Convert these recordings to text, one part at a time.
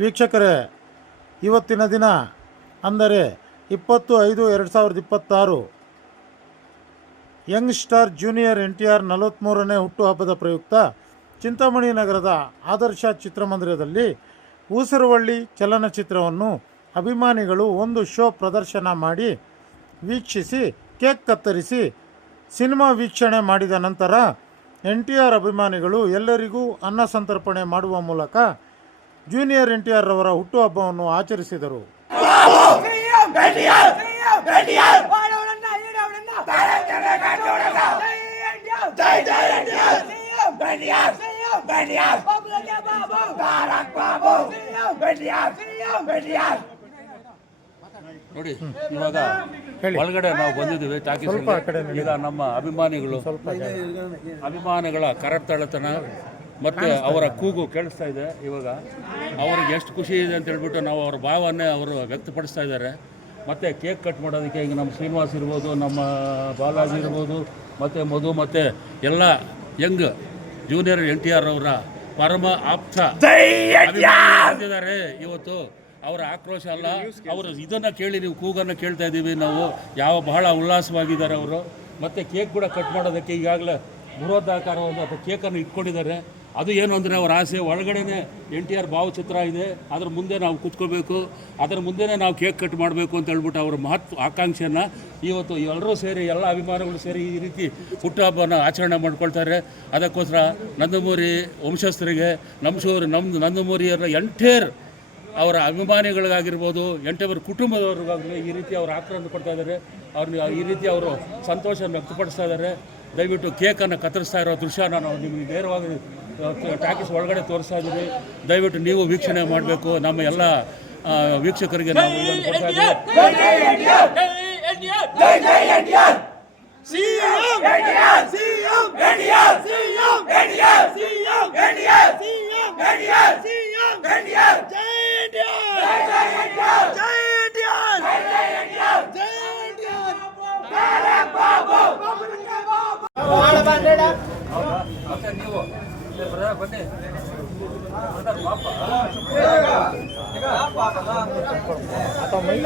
ವೀಕ್ಷಕರೇ, ಇವತ್ತಿನ ದಿನ ಅಂದರೆ 20/5/2026 ಯಂಗ್ ಸ್ಟಾರ್ ಜೂನಿಯರ್ NTR 43ನೇ ಹುಟ್ಟುಹಬ್ಬದ ಪ್ರಯುಕ್ತ ಚಿಂತಾಮಣಿ ನಗರದ ಆದರ್ಶ ಚಿತ್ರಮಂದಿರದಲ್ಲಿ ಊಸರವಳ್ಳಿ ಚಲನಚಿತ್ರವನ್ನು ಅಭಿಮಾನಿಗಳು ಒಂದು ಶೋ ಪ್ರದರ್ಶನ ಮಾಡಿ ವೀಕ್ಷಿಸಿ ಕೇಕ್ ಕತ್ತರಿಸಿ ಸಿನಿಮಾ ವೀಕ್ಷಣೆ ಮಾಡಿದ ನಂತರ NTR ಅಭಿಮಾನಿಗಳು ಎಲ್ಲರಿಗೂ ಅನ್ನ ಸಂತರ್ಪಣೆ ಮಾಡುವ ಮೂಲಕ ಜೂನಿಯರ್ NTR ರವರ ಹುಟ್ಟುಹಬ್ಬವನ್ನು ಆಚರಿಸಿದರು. ನೋಡಿ, ಇವಾಗ ಒಳಗಡೆ ನಾವು ಬಂದಿದ್ದೀವಿ ಟಾಕೀಸ್. ಈಗ ನಮ್ಮ ಅಭಿಮಾನಿಗಳ ಕರತಳತನ ಮತ್ತು ಅವರ ಕೂಗು ಕೇಳಿಸ್ತಾ ಇದೆ. ಇವಾಗ ಅವ್ರಿಗೆ ಎಷ್ಟು ಖುಷಿ ಇದೆ ಅಂತ ಹೇಳ್ಬಿಟ್ಟು ನಾವು ಅವ್ರ ಭಾವನೆ ಅವರು ವ್ಯಕ್ತಪಡಿಸ್ತಾ ಇದ್ದಾರೆ. ಮತ್ತು ಕೇಕ್ ಕಟ್ ಮಾಡೋದಕ್ಕೆ ಈಗ ನಮ್ಮ ಶ್ರೀನಿವಾಸ್ ಇರ್ಬೋದು, ನಮ್ಮ ಬಾಲಾಜಿ ಇರ್ಬೋದು, ಮತ್ತು ಮಧು ಮತ್ತು ಎಲ್ಲ ಯಂಗ್ ಜೂನಿಯರ್ NTR ಅವರ ಪರಮ ಆಪ್ತ ಇದ್ದಾರೆ. ಇವತ್ತು ಅವರ ಆಕ್ರೋಶ ಅಲ್ಲ, ಅವರು ಇದನ್ನು ಕೇಳಿ ನೀವು ಕೂಗನ್ನು ಕೇಳ್ತಾ ಇದ್ದೀವಿ ನಾವು. ಬಹಳ ಉಲ್ಲಾಸವಾಗಿದ್ದಾರೆ ಅವರು. ಮತ್ತು ಕೇಕ್ ಕೂಡ ಕಟ್ ಮಾಡೋದಕ್ಕೆ ಈಗಾಗಲೇ ಬೃಹದಾಕಾರವಾದ ಕೇಕನ್ನು ಇಟ್ಕೊಂಡಿದ್ದಾರೆ. ಅದು ಏನು ಅಂದರೆ ಅವರ ಆಸೆ, ಒಳಗಡೆನೇ NTR ಭಾವಚಿತ್ರ ಇದೆ, ಅದರ ಮುಂದೆ ನಾವು ಕೂತ್ಕೋಬೇಕು, ಅದರ ಮುಂದೆನೇ ನಾವು ಕೇಕ್ ಕಟ್ ಮಾಡಬೇಕು ಅಂತ ಹೇಳ್ಬಿಟ್ಟು ಅವರ ಆಕಾಂಕ್ಷೆಯನ್ನು ಇವತ್ತು ಎಲ್ಲರೂ ಸೇರಿ, ಎಲ್ಲ ಅಭಿಮಾನಿಗಳು ಸೇರಿ ಈ ರೀತಿ ಹುಟ್ಟುಹಬ್ಬನ ಆಚರಣೆ ಮಾಡ್ಕೊಳ್ತಾರೆ. ಅದಕ್ಕೋಸ್ಕರ ನಂದಮೂರಿ ವಂಶಸ್ಥರಿಗೆ, ನಂದಮೂರಿಯರ ಎಂಟೇರ್ ಅವರ ಅಭಿಮಾನಿಗಳಿಗಾಗಿರ್ಬೋದು, ಎಂಟವರ ಕುಟುಂಬದವ್ರಿಗಾಗಲಿ ಈ ರೀತಿ ಅವರು ಆಕ್ರಮಣ ಕೊಡ್ತಾ ಇದ್ದಾರೆ. ಅವ್ರನ್ನ ಈ ರೀತಿ ಅವರು ಸಂತೋಷವನ್ನು ವ್ಯಕ್ತಪಡಿಸ್ತಾ ಇದ್ದಾರೆ. ದಯವಿಟ್ಟು ಕೇಕನ್ನು ಕತ್ತರಿಸ್ತಾ ಇರೋ ದೃಶ್ಯನ ನಾವು ನಿಮಗೆ ನೇರವಾಗಿ ಟಾಕೀಸ್ ಒಳಗಡೆ ತೋರಿಸ್ತಾ ಇದ್ದೀವಿ. ದಯವಿಟ್ಟು ನೀವು ವೀಕ್ಷಣೆ ಮಾಡಬೇಕು. ನಮ್ಮ ಎಲ್ಲ ವೀಕ್ಷಕರಿಗೆ ನಾವು ಇದನ್ನು ಕೊಡ್ತಾ ನೀವು ಬನ್ನಿ.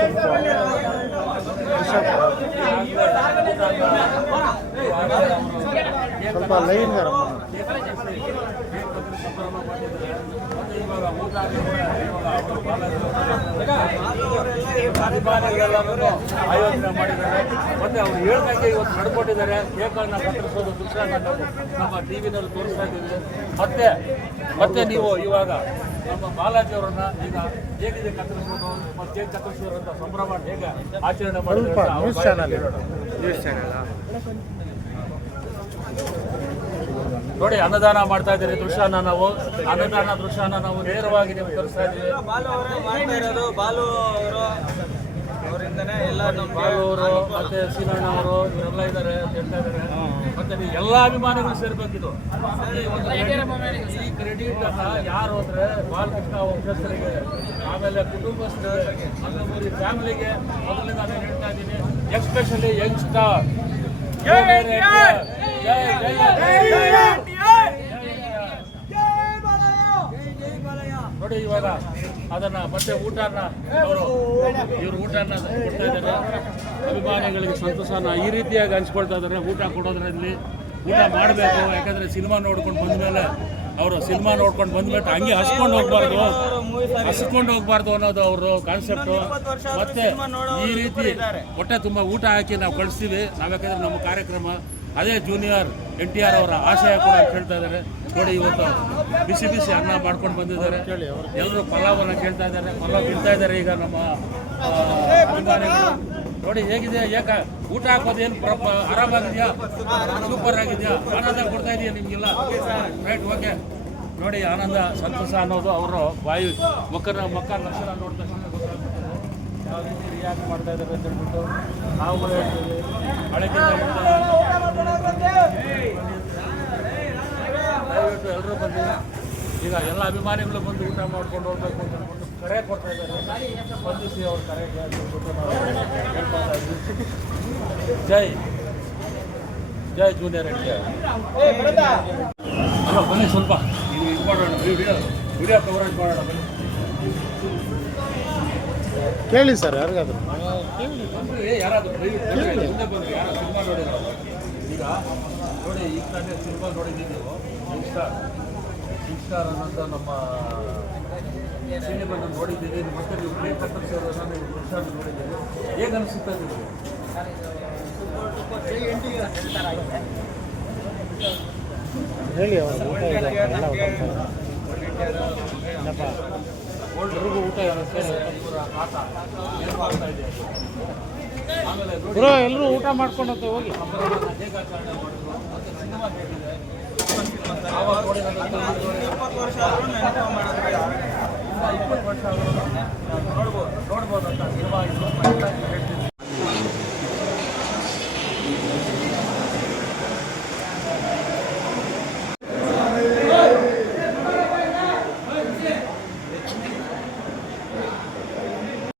ಸ್ವಲ್ಪ ಲೈನ್ ಅಭಿಮಾನಿಗಳೆಲ್ಲರೂ ಆಯೋಜನೆ ಮಾಡಿದ್ದಾರೆ. ಮತ್ತು ಅವ್ರು ಹೇಳ್ದಂಗೆ ಇವತ್ತು ನಡ್ಕೊಂಡಿದ್ದಾರೆ. ಕೇಕನ್ನು ಕತ್ತರಿಸೋದು ದೃಶ್ಯ ನಮ್ಮ TV-ನಲ್ಲಿ ತೋರಿಸ್ತಾ ಇದ್ದೀವಿ. ಮತ್ತೆ ನೀವು ಇವಾಗ ನಮ್ಮ ಬಾಲಾಜಿ ಅವರನ್ನ ಈಗ ಹೇಗಿದೆ ಕತ್ತರಿಸೋದು ಮತ್ತು ಕೇಕ್ ಕತ್ತರಿಸೋದು ಅಂತ ಸಂಭ್ರಮ ಹೇಗೆ ಆಚರಣೆ ಮಾಡಿದ್ದಾರೆ ನೋಡಿ. ಅನ್ನದಾನ ಮಾಡ್ತಾ ಇದ್ದೀರಿ ದೃಶ್ಯನ ನಾವು, ಅನ್ನದಾನ ದೃಶ್ಯನ ನಾವು ನೇರವಾಗಿ ನೀವು ತೋರಿಸ್ತಾ ಇದ್ದೀವಿ. ಬಾಲು ಅವರಿಂದನೇ ಎಲ್ಲ ನಮ್ಮ ಬಾಲು ಅವರು ಮತ್ತು ಸೀನಣ್ಣ ಅವರು ಇವರೆಲ್ಲ ಇದ್ದಾರೆ ಅಂತ ಹೇಳ್ತಾ ಇದ್ದಾರೆ. ಮತ್ತು ನೀವು ಎಲ್ಲ ಅಭಿಮಾನಿಗಳು ಸೇರ್ಬೇಕಿದು. ಈ ಕ್ರೆಡಿಟ್ ಯಾರು ಅಂದರೆ ಬಾಲಕೃಷ್ಣ ವಂಶಸ್ಥರಿಗೆ, ಆಮೇಲೆ ಕುಟುಂಬಸ್ಥರಿಗೆ, ನಂದಮೂರಿ ಫ್ಯಾಮಿಲಿಗೆ ಮೊದಲಿಂದ ನಾನು ಹೇಳ್ತಾ ಇದ್ದೀನಿ. ಎಸ್ಪೆಷಲಿ ಯಂಗ್ ಸ್ಟಾರ್ ನೋಡಿ. ಇವಾಗ ಅದನ್ನು ಮತ್ತೆ ಊಟನ ಇವರು ಊಟನ ಕೊಡ್ತಾ ಇದ್ದಾರೆ. ಅಭಿಮಾನಿಗಳಿಗೆ ಸಂತೋಷನ ಈ ರೀತಿಯಾಗಿ ಹಂಚ್ಕೊಳ್ತಾ ಇದ್ದಾರೆ. ಊಟ ಕೊಡೋದ್ರಲ್ಲಿ ಊಟ ಮಾಡಬೇಕು, ಯಾಕಂದರೆ ಸಿನಿಮಾ ನೋಡ್ಕೊಂಡು ಬಂದಮೇಲೆ ಅವರು ಸಿನಿಮಾ ನೋಡ್ಕೊಂಡು ಬಂದ್ಬಿಟ್ಟು ಹಂಗೆ ಹಸ್ಕೊಂಡು ಹೋಗ್ಬಾರ್ದು ಅನ್ನೋದು ಅವರು ಕಾನ್ಸೆಪ್ಟು. ಮತ್ತು ಈ ರೀತಿ ಹೊಟ್ಟೆ ತುಂಬ ಊಟ ಹಾಕಿ ನಾವು ಕಳಿಸ್ತೀವಿ ನಾವು, ಯಾಕಂದರೆ ನಮ್ಮ ಕಾರ್ಯಕ್ರಮ ಅದೇ ಜೂನಿಯರ್ NTR ಅವರ ಆಶಯ ಕೂಡ ಕೇಳ್ತಾ ಇದ್ದಾರೆ. ನೋಡಿ, ಇವತ್ತು ಬಿಸಿ ಬಿಸಿ ಅನ್ನ ಮಾಡ್ಕೊಂಡು ಬಂದಿದ್ದಾರೆ. ಎಲ್ಲರೂ ಪಲಾವನ್ನು ಕೇಳ್ತಾ ಇದ್ದಾರೆ, ಪಲಾವ್ ತಿಂತಾ ಇದ್ದಾರೆ ಈಗ ನಮ್ಮ ಅಭಿಮಾನಿಗಳು. ನೋಡಿ ಹೇಗಿದೆ, ಊಟ ಹಾಕೋದು ಏನು ಆರಾಮಾಗಿದೆಯಾ, ಸೂಪರ್ ಆಗಿದೆಯಾ, ಆನಂದ ಕೊಡ್ತಾ ಇದೆಯಾ ನಿಮಗೆಲ್ಲ? Right, okay. ನೋಡಿ, ಆನಂದ ಸಂತೋಷ ಅನ್ನೋದು ಅವರು ಬಾಯಿ ಮಕ್ಕ ಲಕ್ಷಣ ನೋಡಿದ ತಕ್ಷಣ ಗೊತ್ತಾಗ್ತದೆ ಯಾವ ರೀತಿ ರಿಯಾಕ್ಟ್ ಮಾಡ್ತಾ ಇದ್ದಾರೆ ಅಂತ ಹೇಳ್ಬಿಟ್ಟು ನಾವು ಹೇಳ್ತೀವಿ. ದಯವಿಟ್ಟು ಎಲ್ಲರೂ ಬಂದು ಈಗ ಎಲ್ಲ ಅಭಿಮಾನಿಗಳು ಬಂದು ಊಟ ಮಾಡ್ಕೊಂಡು ಹೋಗ್ಬೇಕು ಅಂತ ಹೇಳ್ಬಿಟ್ಟು ಕರೆ ಕೊಡ್ತಾ ಇದ್ದಾರೆ. ಸ್ಪಂದಿಸಿ ಅವ್ರ ಕರೆಗೆ ಹೇಳ್ಬಿಟ್ಟು ನಾವು ಹೇಳ್ತಾ ಇದ್ದೀವಿ. ಜೈ ಜೂನಿಯರ್ NTR. ಬನ್ನಿ ಸ್ವಲ್ಪ ಇದು ಮಾಡೋಣ, ವಿಡಿಯೋ ಕವರೇಜ್ ಮಾಡೋಣ ಬನ್ನಿ. ಕೇಳಿ ಸರ್ ಯಾರಿಗಾದ್ರು ಯಾರಾದರೂ ಮುಂದೆ ಬಂದರೆ ಯಾರು ಸಿನಿಮಾ ನೋಡಿದ್ರು ಈಗ ನೋಡಿ ಈಗ ತಾನೇ ಸಿನಿಮಾ ನೋಡಿದ್ದೀವಿ ನೀವು ಇನ್ಸ್ಟಾರ್ ಅನ್ನೋಂಥ ನಮ್ಮ ಸಿನಿಮಾನ ನೋಡಿದ್ದೀರಿ ಮತ್ತೆ ನೀವು ಪ್ಲೇಟ್ ಕತ್ತರಿಸೋದನ್ನು ನೀವು ಇನ್ಸ್ಟಾಲ್ ನೋಡಿದ್ದೀರಿ ಹೇಗೆ ಅನಿಸುತ್ತೆ ನಿಮಗೆ ಹೇಳಿ ಅವ್ರು ಊಟ ಇದೆ ಎಲ್ಲ ಊಟ ಎಲ್ರಿಗೂ ಊಟ ಆಟ ಏನು ಆಗ್ತಾ ಇದೆ ಆಮೇಲೆ ಬ್ರೋ ಎಲ್ಲರೂ ಊಟ ಮಾಡ್ಕೊಂಡು ಹೋಗಿ ಹಬ್ಬಗಳನ್ನು ಹೇಗೆ ಆಚರಣೆ ಮಾಡಿದ್ರು ಮತ್ತು ಸಿನಿಮಾ ಹೇಗಿದೆ ಆವಾಗ ನೋಡಿರೋದಂತೂ 20 ವರ್ಷ ಆದರೂ ನೆನಪು ಮಾಡೋದು 20 ವರ್ಷ ಆದರೂ ನೋಡ್ಬೋದು ಅಂತ ಸಿನಿಮಾ ಇದು